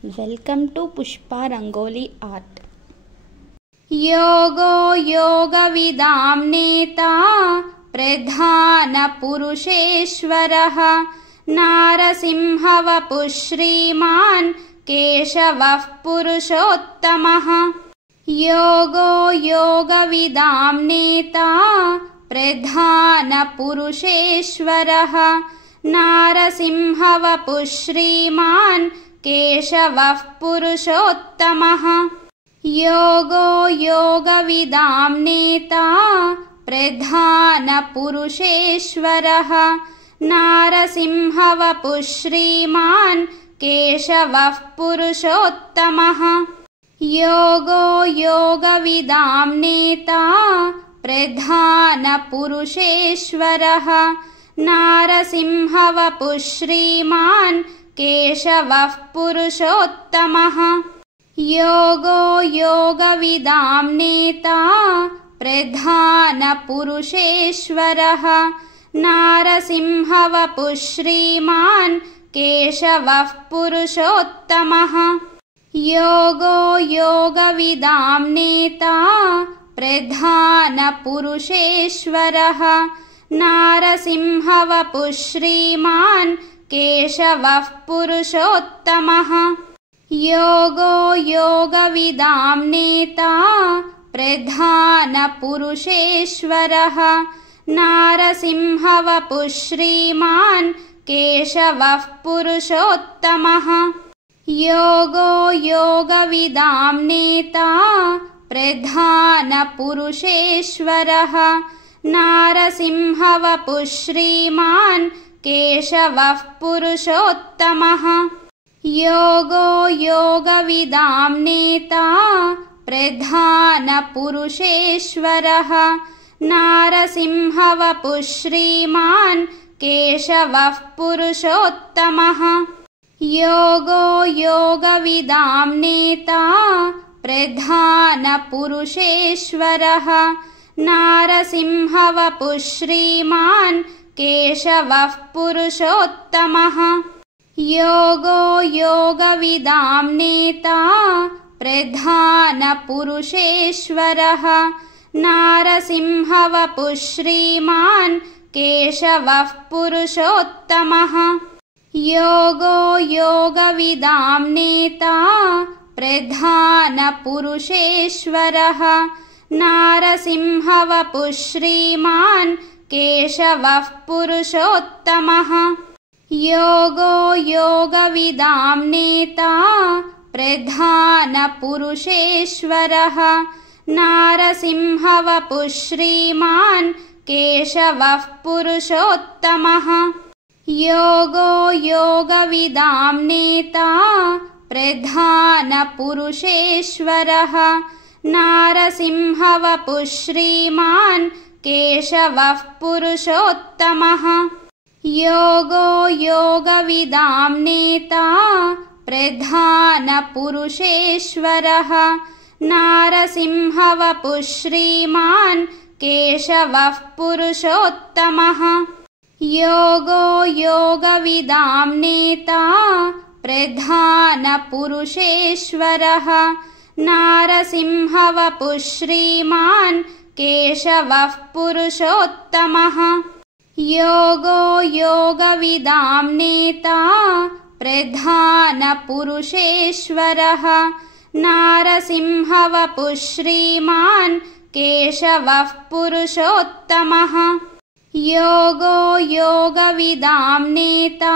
Welcome to Pushpa Rangoli Art. योगो योगविदां नेता प्रधानपुरुषेश्वरः नारसिंहवपुः श्रीमान् केशवः पुरुषोत्तमः। योगो योगविदां नेता प्रधानपुरुषेश्वरः नारसिंहवपुः श्रीमान् केशवः पुरुषोत्तमः। योगो योगविदां नेता प्रधानपुरुषेश्वरः नारसिंहवपुः श्रीमान् केशवः पुरुषोत्तमः। योगो योगविदां नेता प्रधानपुरुषेश्वरः नारसिंहवपुः श्रीमान् केशवः पुरुषोत्तमः। योगो योगविदां नेता प्रधानपुरुषेश्वरः नारसिंहवपुः श्रीमान् केशवः पुरुषोत्तमः। योगो योगविदां नेता प्रधानपुरुषेश्वरः नारसिंहवपुः श्रीमान् केशवः पुरुषोत्तमः। योगो योगविदां नेता प्रधानपुरुषेश्वरः नारसिंहवपुः श्रीमान् केशवः पुरुषोत्तमः। योगो योगविदां नेता प्रधानपुरुषेश्वरः नारसिंहवपुः श्रीमान् केशवः पुरुषोत्तमः। योगो योगविदां नेता प्रधानपुरुषेश्वरः नारसिंहवपुः श्रीमान् केशवः पुरुषोत्तमः। योगो योगविदां नेता प्रधानपुरुषेश्वरः नारसिंहवपुः श्रीमान् केशवः पुरुषोत्तमः। योगो योगविदां नेता प्रधानपुरुषेश्वरः नारसिंहवपुः श्रीमान् केशवः पुरुषोत्तमः। योगो योगविदां नेता प्रधानपुरुषेश्वरः नारसिंहवपुः श्रीमान् केशवः पुरुषोत्तमः। योगो योगविदां नेता प्रधानपुरुषेश्वरः नारसिंहवपुः श्रीमान् केशवः पुरुषोत्तमः। योगो योगविदां नेता प्रधानपुरुषेश्वरः नारसिंहवपुः श्रीमान् केशवः पुरुषोत्तमः। योगो योगविदां नेता प्रधानपुरुषेश्वरः नारसिंहवपुः श्रीमान् केशवः पुरुषोत्तमः। योगो योगविदां नेता प्रधानपुरुषेश्वरः नारसिंहवपुः श्रीमान् केशवः पुरुषोत्तमः। योगो योगविदां नेता प्रधानपुरुषेश्वरः नारसिंहवपुः श्रीमान् केशवः पुरुषोत्तमः। योगो योगविदां नेता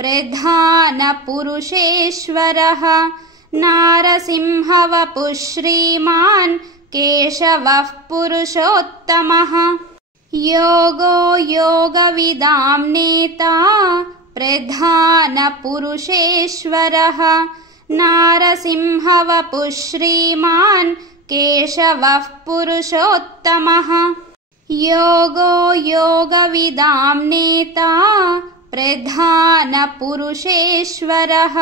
प्रधानपुरुषेश्वरः नारसिंहवपुः श्रीमान् केशवः पुरुषोत्तमः। योगो योगविदां नेता प्रधानपुरुषेश्वरः नारसिंहवपुः श्रीमान् केशवः पुरुषोत्तमः। योगो योगविदां नेता प्रधानपुरुषेश्वरः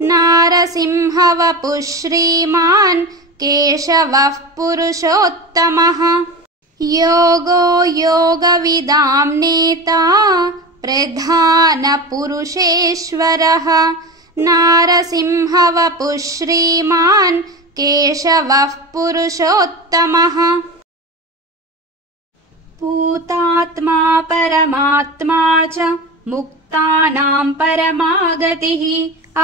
नारसिंहवपुः श्रीमान् केशवः पुरुषोत्तमः। योगो योगविदां नेता प्रधानपुरुषेश्वरः नारसिंहवपुः श्रीमान् केशवः पुरुषोत्तमः भूतात्मा परमात्मा च मुक्तानां परमागतिः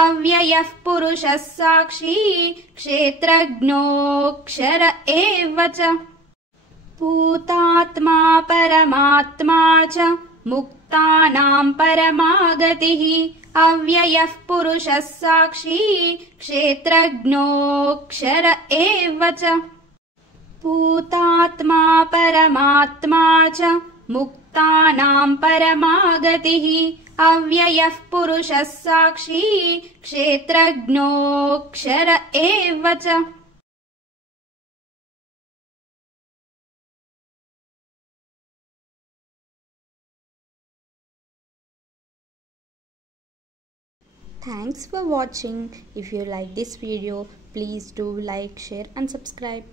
अव्ययः पुरुषः साक्षी क्षेत्रज्ञोऽक्षर एव च भूतात्मा परमात्मा च मुक्तानां परमागतिः अव्ययः पुरुषः साक्षी क्षेत्रज्ञोऽक्षर एव च भूतात्मा परमात्मा च मुक्तानां परमागतिः अव्ययः पुरुषः साक्षी क्षेत्रज्ञोऽक्षर एव च Thanks for watching. If you like this video, please do like, share and subscribe.